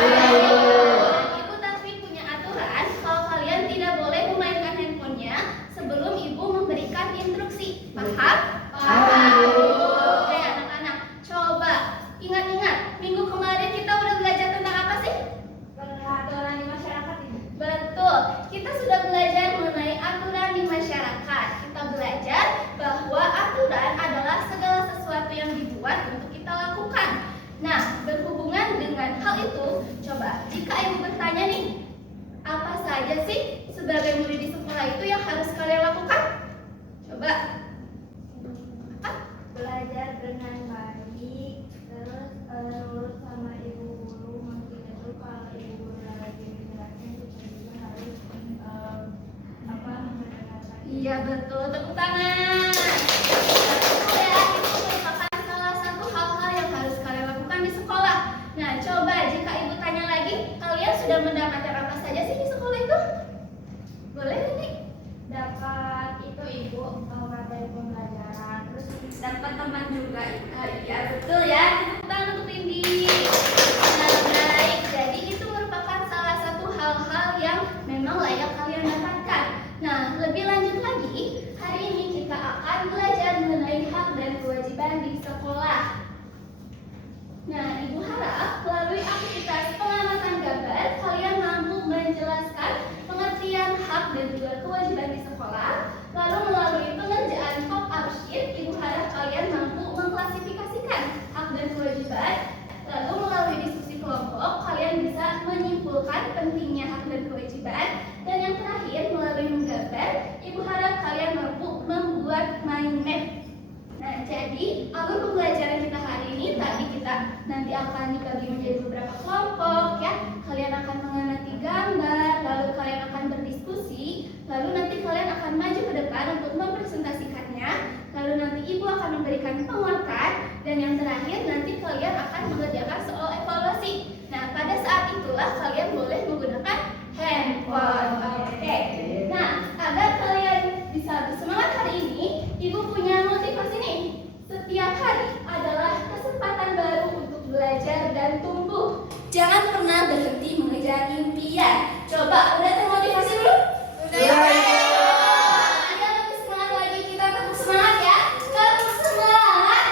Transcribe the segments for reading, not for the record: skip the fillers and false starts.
Ibu tapi punya aturan kalau kalian tidak boleh memainkan handphonenya sebelum ibu memberikan instruksi. Paham? Paham. Oke anak-anak, coba ingat-ingat minggu kemarin kita udah belajar tentang apa sih? Aturan di masyarakat. Betul, kita sudah belajar mengenai aturan di masyarakat. Kita belajar bahwa aturan adalah segala sesuatu yang dibuat untuk kita lakukan. Nah, berhubungan dengan hal itu, coba jika ibu bertanya nih, apa saja sih sebagai murid di sekolah itu yang harus kalian lakukan? Coba. Apa? Belajar dengan baik, terus nurut sama ibu guru. Mungkin itu kalau ibu guru lagi menjelaskan kita juga harus mendengarkan. Iya betul, tepuk tangan. Betul ya, itu merupakan salah satu hal-hal yang harus kalian lakukan di sekolah. Nah, coba jika ibu tanya lagi, kalian sudah mendapatkan apa saja sih di sekolah itu? Boleh nih? Dapat itu ibu materi pembelajaran, terus dapat teman juga. Iya betul ya, tepuk tangan untuk Indi. Nah baik, jadi itu merupakan salah satu hal-hal yang memang layak kalian dapatkan. Nah lebih lanjut lagi, hari ini kita akan belajar mengenai hak dan kewajiban di sekolah. Nah ibu harap melalui aktivitas pengamatan gambar kalian mampu menjelaskan pengertian hak dan juga kewajiban di sekolah. Lalu melalui pengerjaan pop up sheet, ibu harap kalian mampu mengklasifikasikan hak dan kewajiban. Lalu melalui diskusi kelompok, kalian bisa menyimpulkan pentingnya hak dan kewajiban. Dan yang terakhir, melalui menggambar, ibu harap kalian mampu membuat mind map. Nah, jadi alur pembelajaran kita hari ini tadi kita nanti akan dibagi menjadi beberapa kelompok ya. Kalian akan mengamati gambar, lalu kalian akan berdiskusi, lalu nanti kalian akan maju ke depan untuk mempresentasikannya, lalu nanti ibu akan memberikan penguatan, dan yang terakhir nanti kalian akan mengerjakan soal evaluasi. Nah, pada saat itulah kalian boleh menggunakan handphone. Oke. Nah, agar kalian bisa bersemangat hari ini, ibu punya motivasi nih. Setiap hari adalah kesempatan baru untuk belajar dan tumbuh. Jangan pernah berhenti mengejar impian. Coba, udah termotivasi belum? Udah. Ayo lebih semangat lagi, kita tetap semangat ya. Tetap semangat.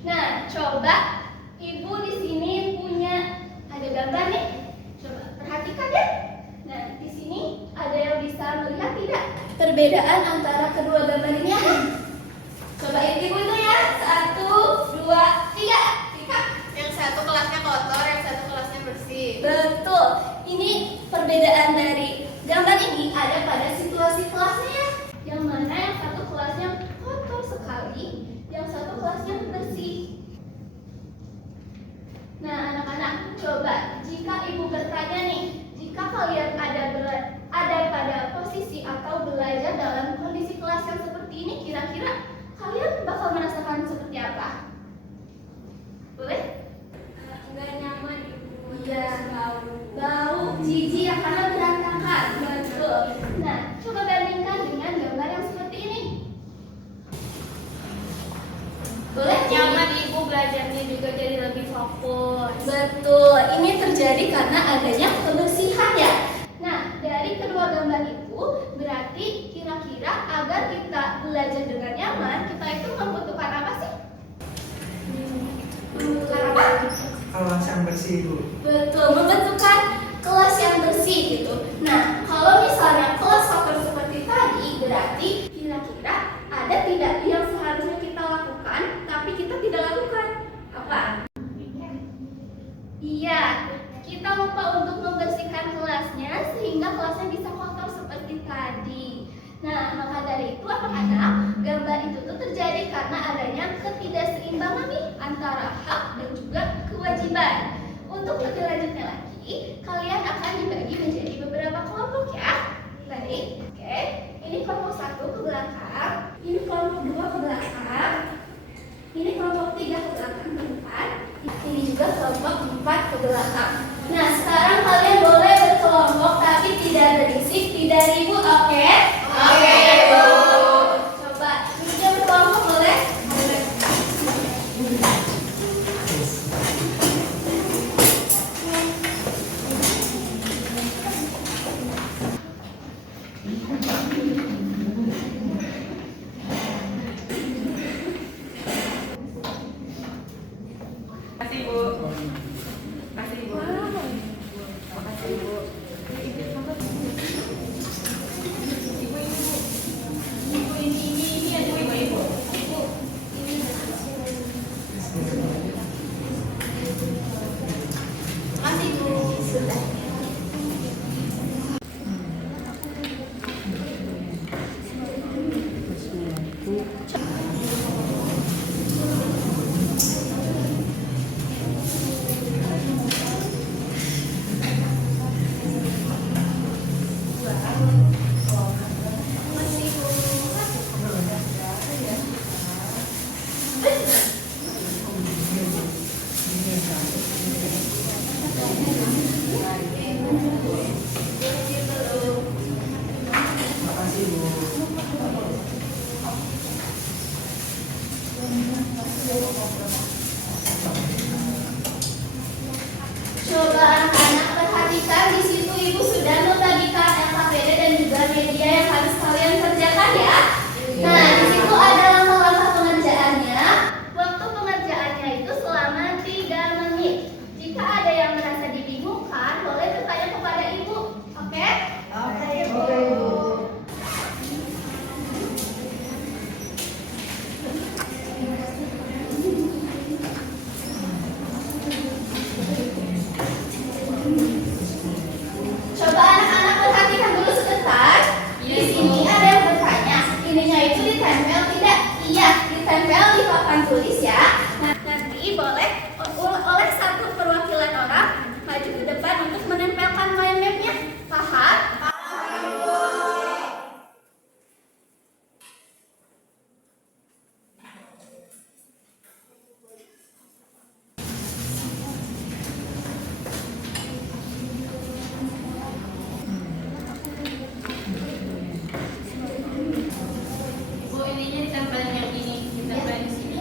Nah, coba ibu di sini punya ada gambar nih. Coba perhatikan ya. Nah, di sini ada yang bisa melihat tidak perbedaan antara kedua gambar ini apa? Coba ibu itu ya. 1, 2, 3. Yang satu kelasnya kotor, yang satu kelasnya bersih. Betul. Ini perbedaan dari gambar ini ada pada situasi kelasnya ya. Yang mana yang satu kelasnya kotor sekali, yang satu kelasnya bersih. Nah, anak-anak, coba jika ibu bertanya nih, jika kalian ada pada posisi atau belajar dalam kondisi kelas yang seperti ini, kira-kira kalian bakal merasakan seperti apa? Boleh? Nggak nyaman ibu. Iya, bau, jijik ya karena berantakan. Betul. Nah, coba bandingkan dengan gambar yang seperti ini. Boleh? Nyaman ibu belajarnya juga jadi lebih fokus. Betul, ini terjadi karena adanya kebersihan ya. Nah, dari kedua gambar itu berarti kira-kira agar kita belajar dengan nyaman, kita itu membutuhkan apa sih? Membutuhkan apa? Kelas yang bersih, Bu. Betul, membutuhkan kelas yang bersih gitu. Nah, kalau misalnya kelas kotor seperti tadi, berarti kira-kira ada tidak yang seharusnya kita lakukan, tapi kita tidak lakukan? Apa? Iya, kita lupa untuk membersihkan kelasnya sehingga kelasnya bisa kotor seperti tadi. Nah, maka dari itu anak-anak, gambar itu tuh terjadi karena adanya ketidakseimbangan nih antara hak dan juga kewajiban. Untuk lebih lanjutnya lagi, kalian akan dibagi menjadi beberapa kelompok ya. Baik, oke. Ini kelompok 1 ke belakang, ini kelompok 2 ke belakang, ini kelompok 3 ke belakang ke depan, ini juga kelompok 4 ke belakang. Nah, sekarang kalian boleh berkelompok tapi tidak berisik, tidak ribut, oke? bersih, Bu. Coba anak-anak perhatikan di situ ibu sudah membagikan LKPD dan juga media yang harus kalian kerjakan ya. Nah, di situ ada langkah-langkah pengerjaannya. Waktu pengerjaannya itu selama 3 menit. Jika ada yang merasa dibingungkan, boleh bertanya kepada ibu. Oke? Oke, Oke, Bu. Coba anak-anak perhatikan dulu sebentar. Di sini ada yang bertanya, ininya itu ditempel tidak? Iya, ditempel di papan tulis ya. Nah, nanti boleh oleh satu perwakilan orang maju ke depan untuk menempelkan mind map-nya. Paham? Bu, ininya ditempel yang ini, ditempel di sini.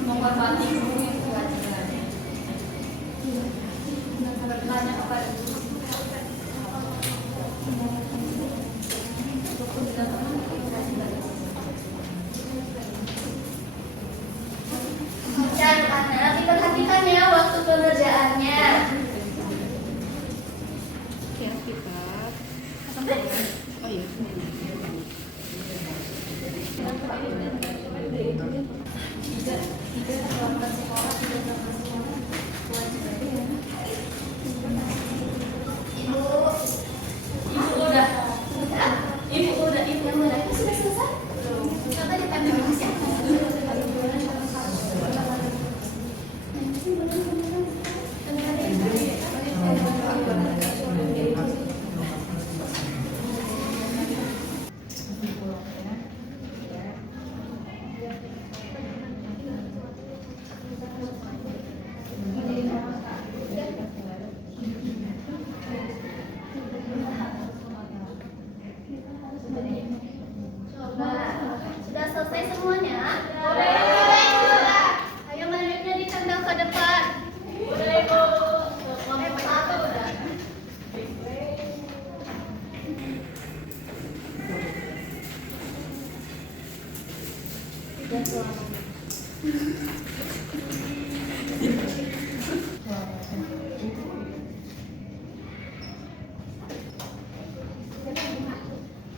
Menghormati guru yang kewajibannya. Bertanya kepada guru. Dan anak diperhatikan ya waktu pengerjaannya. Ibu udah sudah selesai? Coba ditempel Mas ya. Coba, sudah selesai semuanya? Ayo menunjuknya ditempel ke depan. Satu udah.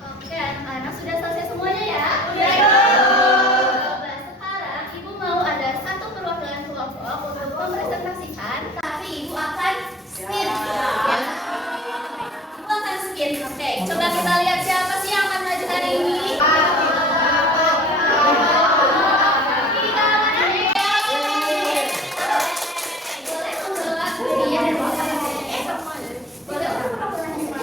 Oke, anak-anak sudah selesai semuanya ya? Coba sekarang ibu mau ada satu perwakilan kelompok untuk mempresentasikan, tapi ibu akan spin. Ya. Ibu akan spin. Oke, coba kita lihat siapa sih yang akan maju hari ini. Ini kawan anak. Boleh membawa hadiah dan makanan. Boleh untuk perwakilan.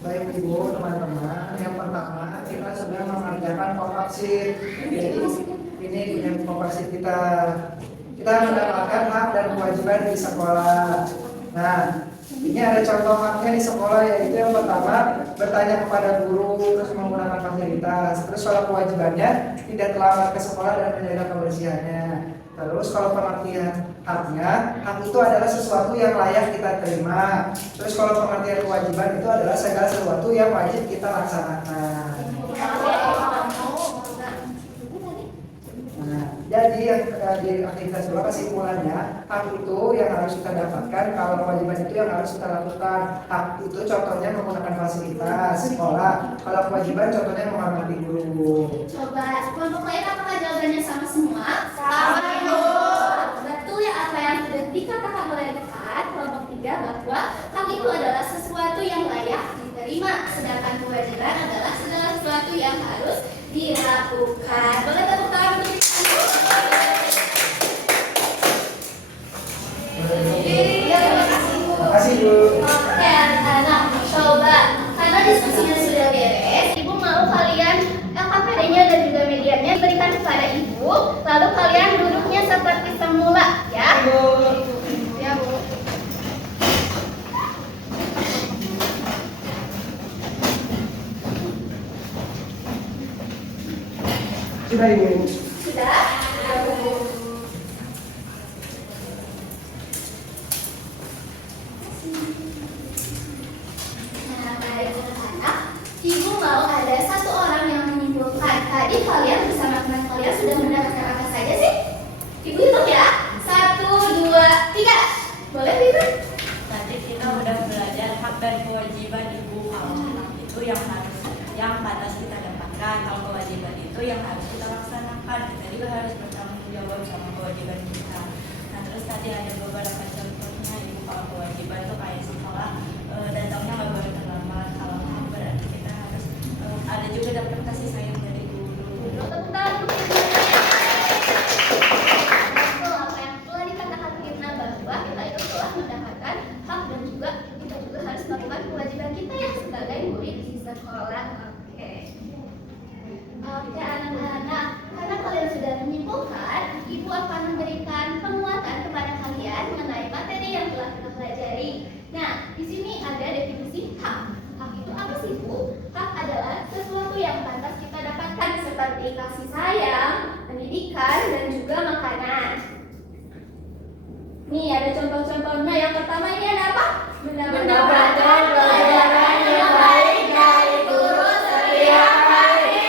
Baik Ibu, teman-teman. Yang pertama kita sudah mengerjakan kopaksit. Jadi ini yang kopaksit kita. Kita mendapatkan hak dan kewajiban di sekolah. Nah, ini ada contoh haknya di sekolah, yaitu yang pertama bertanya kepada guru, terus menggunakan fasilitas. Terus kalau kewajibannya tidak terlambat ke sekolah dan menjaga kebersihannya. Terus kalau pengertian haknya, hak itu adalah sesuatu yang layak kita terima. Terus kalau pengertian kewajiban itu adalah segala sesuatu yang wajib kita laksanakan. Nah, jadi yang di aktivitas dua kesimpulannya, hak itu yang harus kita dapatkan, kalau kewajiban itu yang harus kita lakukan. Hak itu contohnya menggunakan fasilitas sekolah, kalau kewajiban contohnya menghormati guru. Coba Coba kelompok lain apakah jawabannya sama semua? Sama, Ibu. Betul ya apa yang sudah dikatakan oleh rekan kelompok 3 bahwa hak itu adalah sesuatu yang layak diterima, sedangkan kewajiban adalah segala sesuatu yang harus dilakukan. Boleh tepuk tangan untuk Terima kasih, Bu. Oke, anak-anak, coba karena diskusinya sudah beres, Ibu mau kalian LKPD-nya dan juga medianya diberikan kepada Ibu, lalu kalian duduknya seperti semula, ya? Ya, Bu. Sudah, Ibu. Sudah? Ya, Bu. Nah, baik anak-anak, Ibu mau ada satu orang yang menyimpulkan. Tadi kalian bersama teman kalian sudah mendapatkan apa saja sih? Ibu hitung ya. 1, 2, 3. Boleh, Ibu? Tadi kita udah belajar hak dan kewajiban ibu. Kalau hak itu yang pantas kita dapatkan, kalau kewajiban itu yang harus kita laksanakan. Kita juga harus bertanggung jawab sama kewajiban kita. Nah terus tadi ada beberapa contohnya ibu. Kalau kewajiban itu kayak sekolah datangnya nggak boleh terlambat. Kalau hak berarti kita harus ada juga dapat kasih sayang dari guru. Tepuk tangan untuk Ibu. Betul apa yang telah dikatakan Mirna bahwa kita itu telah mendapatkan hak dan juga kita juga harus melakukan kewajiban kita ya sebagai murid di sekolah. Oke anak-anak, karena kalian sudah menyimpulkan, Ibu akan memberikan penguatan kepada kalian mengenai materi yang telah kita pelajari. Nah, di sini ada definisi hak. Hak itu apa sih, Bu? Hak adalah sesuatu yang pantas kita dapatkan seperti kasih sayang, pendidikan, dan juga makanan. Nih ada contoh-contohnya. Yang pertama ini ada apa? Mendapatkan pelajaran yang baik dari guru setiap hari.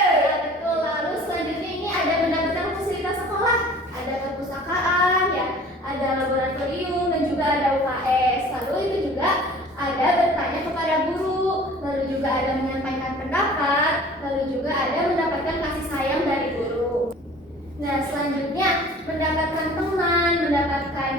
Ya, betul. Lalu selanjutnya ini ada mendapatkan fasilitas sekolah. Ada perpustakaan, ya, ada laboratorium dan juga ada UKS. Lalu itu juga ada bertanya kepada guru. Lalu juga ada menyampaikan pendapat. Lalu juga ada mendapatkan kasih sayang dari guru. Nah, selanjutnya mendapatkan teman, mendapatkan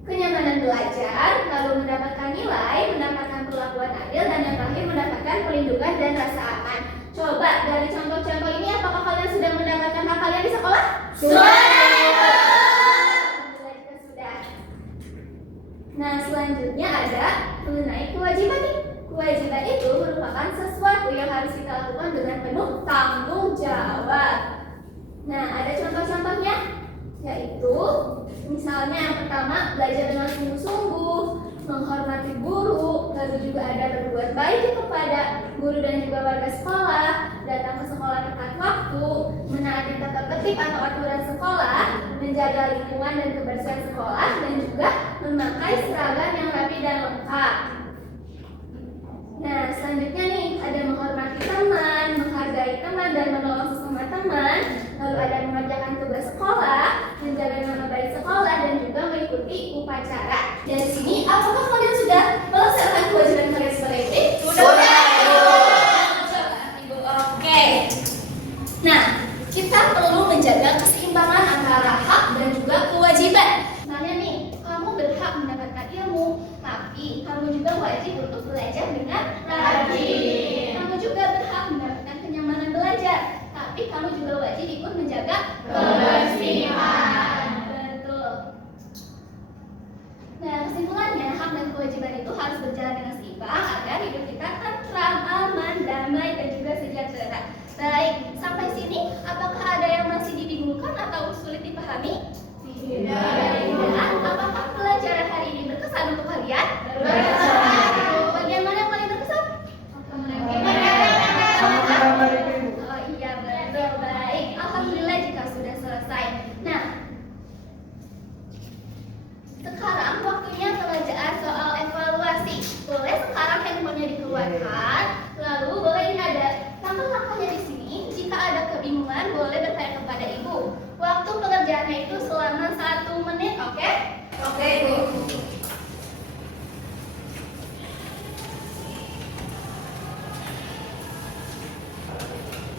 kenyamanan belajar, lalu mendapatkan nilai, mendapatkan perlakuan adil, dan yang terakhir mendapatkan perlindungan dan rasa aman. Coba dari contoh-contoh ini apakah kalian sudah mendapatkan hak kalian di sekolah? Alhamdulillah kita sudah. Nah, selanjutnya ada mengenai kewajiban nih. Kewajiban itu merupakan sesuatu yang harus kita lakukan dengan penuh tanggung jawab. Nah, ada contoh-contohnya, yaitu misalnya yang pertama belajar dengan sungguh-sungguh, menghormati guru, lalu juga ada berbuat baik kepada guru dan juga warga sekolah, datang ke sekolah tepat waktu, menaati tata tertib atau aturan sekolah, menjaga lingkungan dan kebersihan sekolah, dan juga memakai seragam yang rapi dan lengkap. Nah, selanjutnya nih ada menghormati teman, menghargai teman dan menolong sesama teman, lalu ada mengerjakan tugas sekolah, menjaga nama baik sekolah dan juga mengikuti upacara. Dari sini, apakah kalian sudah melaksanakan kewajiban kalian sebagai murid? Sudah, Ibu. Oke. Nah, kita perlu menjaga keseimbangan antara hak dan juga kewajiban. Misalnya nih, kamu berhak mendapatkan ilmu, tapi kamu juga wajib untuk belajar dengan rajin. Kamu juga berhak mendapatkan kenyamanan belajar, tapi kamu juga wajib ikut menjaga kebersihan. Betul. Nah, kesimpulannya hak dan kewajiban itu harus berjalan dengan seimbang agar hidup kita tentram, aman, damai, dan juga sejahtera. Baik, sampai sini apakah ada yang masih dibingungkan atau sulit dipahami? Tidak. Apakah pelajaran hari ini berkesan untuk kalian? Berkesan. Bagaimana kalian berkesan? Oh iya, betul, baik. Alhamdulillah jika sudah selesai. Nah, sekarang waktunya pelajaran soal evaluasi. Boleh sekarang handphonenya dikeluarkan. Lalu boleh ini ada langkah-langkahnya di sini. Jika ada kebingungan, boleh bertanya kepada ibu. Waktu pengerjaannya itu selama 1 menit, oke? Oke, Ibu.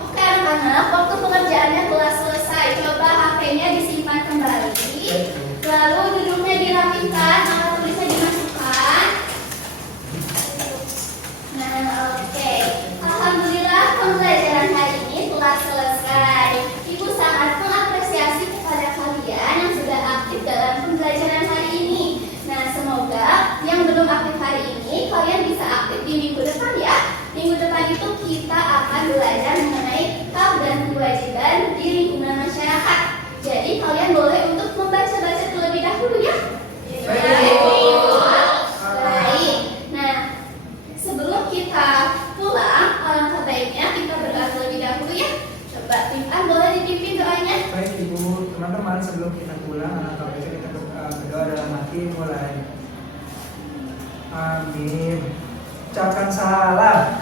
Oke anak-anak, waktu telah selesai. Coba HP-nya disimpan kembali. Lalu duduknya dirapikan, alat tulisnya dimasukkan. Nah, oke. Alhamdulillah pembelajaran hari ini telah selesai. Ibu sangat mengapresiasi kepada kalian yang sudah aktif dalam pembelajaran hari ini. Nah, semoga yang belum aktif hari ini kalian bisa aktif di minggu depan ya. Minggu depan itu kita akan belajar mengenai hak dan kewajiban di lingkungan masyarakat. Jadi kalian boleh untuk membaca-baca terlebih dahulu ya. Baik. Nah, sebelum kita pulang, alangkah baiknya kita berdoa terlebih dahulu ya. Coba Tim An boleh dipimpin doanya. Baik Ibu, teman-teman sebelum kita pulang, alangkah baiknya kita berdoa dalam hati mulai. Amin. Ucapkan salam.